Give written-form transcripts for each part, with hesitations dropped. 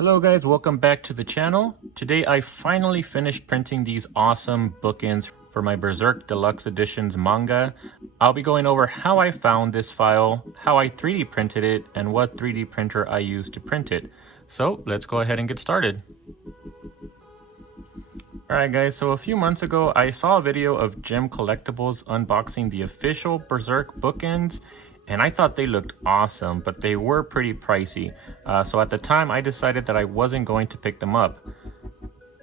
Hello guys, welcome back to the channel. Today I finally finished printing these awesome bookends for my Berserk Deluxe Editions manga. I'll be going over how I found this file, how I 3D printed it, and what 3D printer I used to print it. So let's go ahead and get started. Alright guys, so a few months ago I saw a video of Gem Collectibles unboxing the official Berserk bookends, and I thought they looked awesome, but they were pretty pricey. So at the time I decided that I wasn't going to pick them up.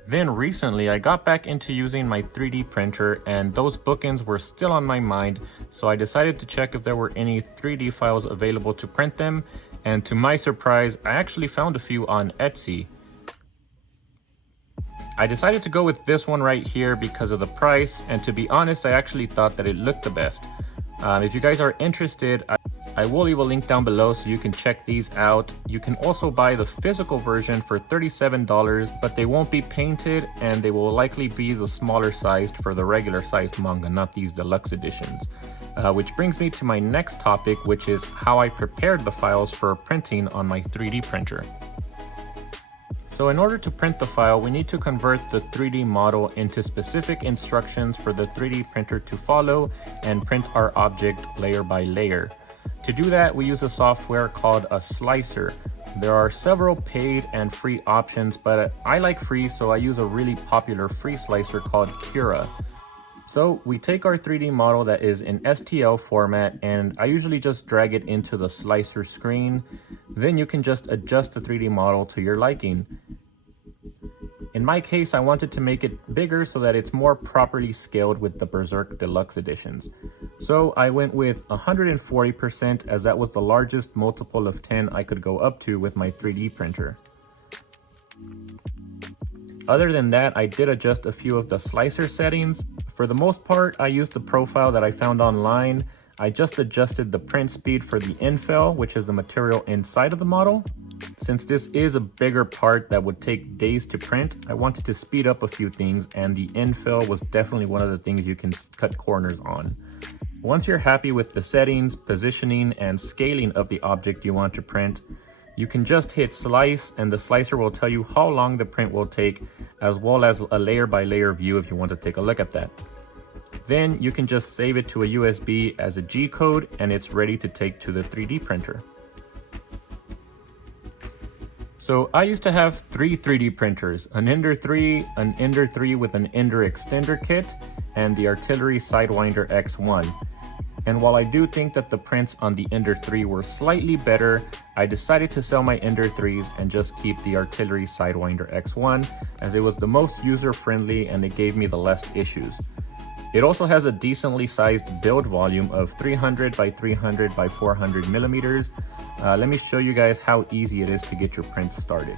Then recently I got back into using my 3D printer and those bookends were still on my mind, so I decided to check if there were any 3D files available to print them, and to my surprise I actually found a few on Etsy. I decided to go with this one right here because of the price, and to be honest I actually thought that it looked the best. If you guys are interested, I will leave a link down below so you can check these out. You can also buy the physical version for $37, but they won't be painted and they will likely be the smaller sized for the regular sized manga, not these deluxe editions. Which brings me to my next topic, which is how I prepared the files for printing on my 3D printer. So in order to print the file, we need to convert the 3D model into specific instructions for the 3D printer to follow and print our object layer by layer. To do that, we use a software called a slicer. There are several paid and free options, but I like free, so I use a really popular free slicer called Cura. So we take our 3D model that is in STL format, and I usually just drag it into the slicer screen. Then you can just adjust the 3D model to your liking. In my case, I wanted to make it bigger so that it's more properly scaled with the Berserk Deluxe editions. So I went with 140%, as that was the largest multiple of 10 I could go up to with my 3D printer. Other than that, I did adjust a few of the slicer settings. For the most part, I used the profile that I found online. I just adjusted the print speed for the infill, which is the material inside of the model. Since this is a bigger part that would take days to print, I wanted to speed up a few things, and the infill was definitely one of the things you can cut corners on. Once you're happy with the settings, positioning, and scaling of the object you want to print, you can just hit slice and the slicer will tell you how long the print will take, as well as a layer by layer view if you want to take a look at that. Then you can just save it to a USB as a G-code and it's ready to take to the 3D printer. So I used to have 3 3D printers, an Ender 3, an Ender 3 with an Ender extender kit, and the Artillery Sidewinder X1. And while I do think that the prints on the Ender 3 were slightly better, I decided to sell my Ender 3s and just keep the Artillery Sidewinder X1, as it was the most user-friendly and it gave me the less issues. It also has a decently sized build volume of 300 by 300 by 400 millimeters. Let me show you guys how easy it is to get your prints started.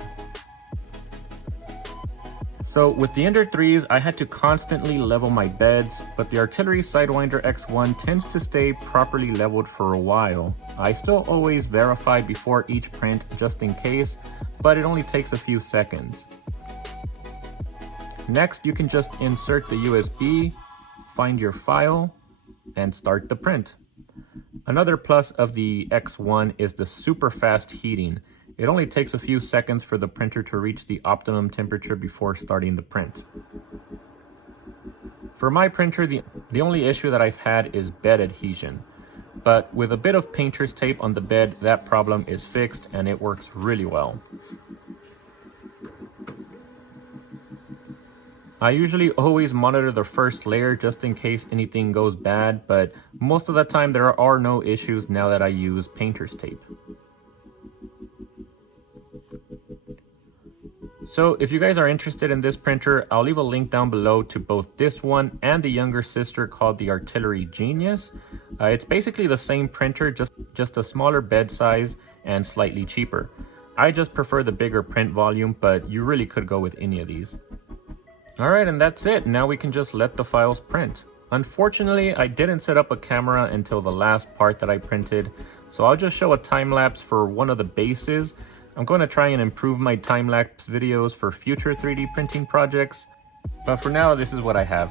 So with the Ender 3s, I had to constantly level my beds, but the Artillery Sidewinder X1 tends to stay properly leveled for a while. I still always verify before each print just in case, but it only takes a few seconds. Next, you can just insert the USB, find your file, and start the print. Another plus of the X1 is the super fast heating. It only takes a few seconds for the printer to reach the optimum temperature before starting the print. For my printer, the only issue that I've had is bed adhesion. But with a bit of painter's tape on the bed, that problem is fixed and it works really well. I usually always monitor the first layer just in case anything goes bad, but most of the time there are no issues now that I use painter's tape. So if you guys are interested in this printer, I'll leave a link down below to both this one and the younger sister called the Artillery Genius. It's basically the same printer, just a smaller bed size and slightly cheaper. I just prefer the bigger print volume, but you really could go with any of these. Alright, and that's it. Now we can just let the files print. Unfortunately, I didn't set up a camera until the last part that I printed, so I'll just show a time lapse for one of the bases. I'm going to try and improve my time-lapse videos for future 3D printing projects, but for now this is what I have.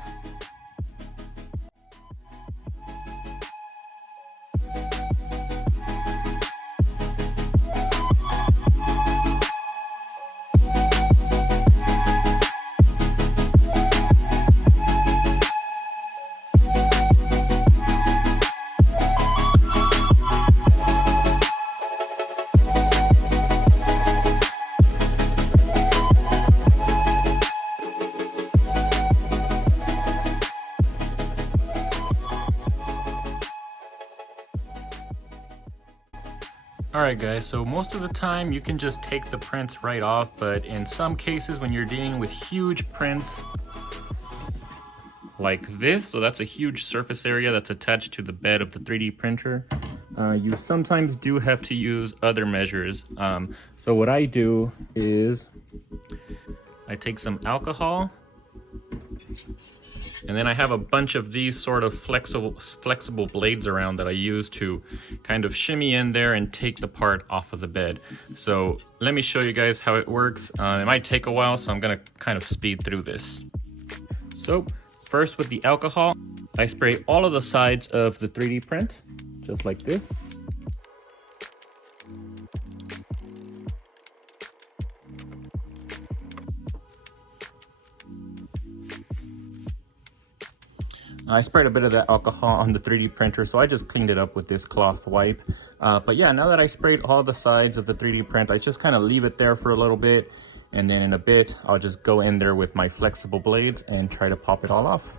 Alright guys, so most of the time you can just take the prints right off, but in some cases when you're dealing with huge prints like this, so that's a huge surface area that's attached to the bed of the 3D printer, you sometimes do have to use other measures. So what I do is I take some alcohol, and then I have a bunch of these sort of flexible blades around that I use to kind of shimmy in there and take the part off of the bed. So let me show you guys how it works. It might take a while, so I'm gonna kind of speed through this. So first with the alcohol, I spray all of the sides of the 3D print, just like this. I sprayed a bit of that alcohol on the 3D printer, so I just cleaned it up with this cloth wipe. But yeah, now that I sprayed all the sides of the 3D print, I just kind of leave it there for a little bit, and then in a bit, I'll just go in there with my flexible blades and try to pop it all off.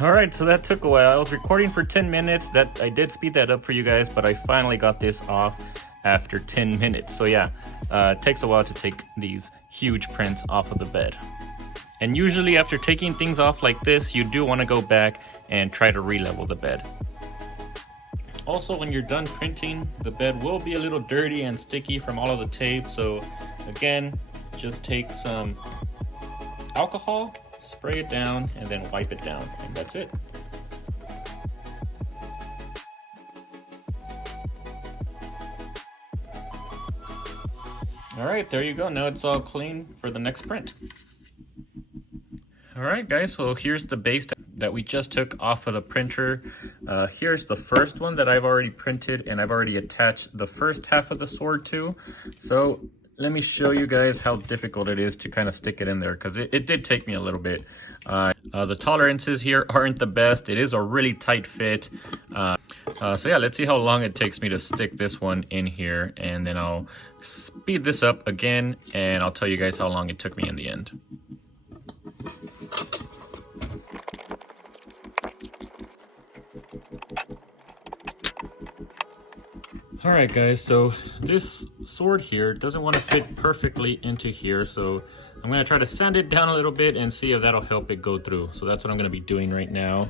Alright, so that took a while. I was recording for 10 minutes. I did speed that up for you guys, but I finally got this off after 10 minutes. So yeah, it takes a while to take these huge prints off of the bed. And usually after taking things off like this, you do want to go back and try to re-level the bed. Also, when you're done printing, the bed will be a little dirty and sticky from all of the tape. So again, just take some alcohol, spray it down, and then wipe it down, and that's it. Alright, there you go. Now it's all clean for the next print. Alright guys, so here's the base that we just took off of the printer. Here's the first one that I've already printed, and I've already attached the first half of the sword to. So let me show you guys how difficult it is to kind of stick it in there, because it did take me a little bit. The tolerances here aren't the best. It is a really tight fit. So yeah, let's see how long it takes me to stick this one in here, and then I'll speed this up again, and I'll tell you guys how long it took me in the end. Alright guys, so this sword here doesn't want to fit perfectly into here, so I'm going to try to sand it down a little bit and see if that'll help it go through. So that's what I'm going to be doing right now.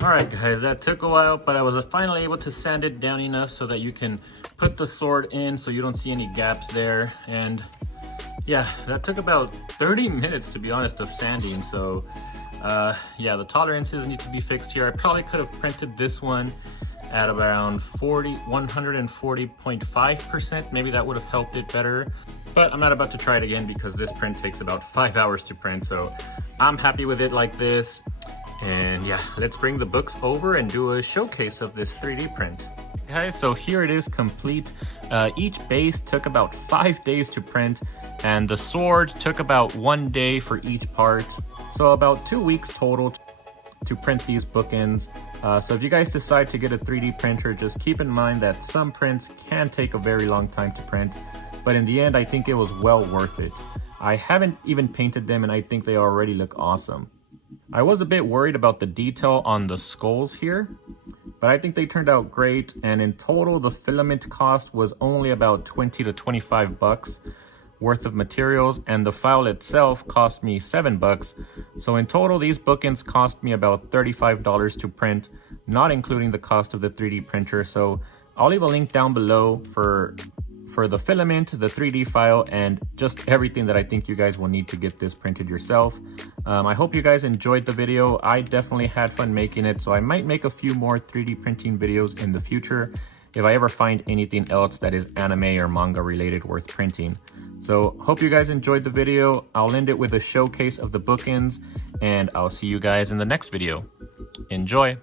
Alright guys, that took a while, but I was finally able to sand it down enough so that you can put the sword in so you don't see any gaps there. And yeah, that took about 30 minutes to be honest of sanding. So yeah, the tolerances need to be fixed here. I probably could have printed this one at around 140.5%. Maybe that would have helped it better. But I'm not about to try it again because this print takes about 5 hours to print. So I'm happy with it like this. And yeah, let's bring the books over and do a showcase of this 3D print. Guys, so here it is complete. Each base took about 5 days to print, and the sword took about 1 day for each part. So about 2 weeks total to print these bookends. So if you guys decide to get a 3D printer, just keep in mind that some prints can take a very long time to print, but in the end, I think it was well worth it. I haven't even painted them, and I think they already look awesome. I was a bit worried about the detail on the skulls here, but I think they turned out great, and in total the filament cost was only about 20 to 25 bucks worth of materials, and the file itself cost me $7. So in total these bookends cost me about $35 to print, not including the cost of the 3D printer. So I'll leave a link down below for the filament, the 3D file, and just everything that I think you guys will need to get this printed yourself. I hope you guys enjoyed the video. I definitely had fun making it, so I might make a few more 3D printing videos in the future if I ever find anything else that is anime or manga related worth printing. So hope you guys enjoyed the video. I'll end it with a showcase of the bookends, and I'll see you guys in the next video. Enjoy!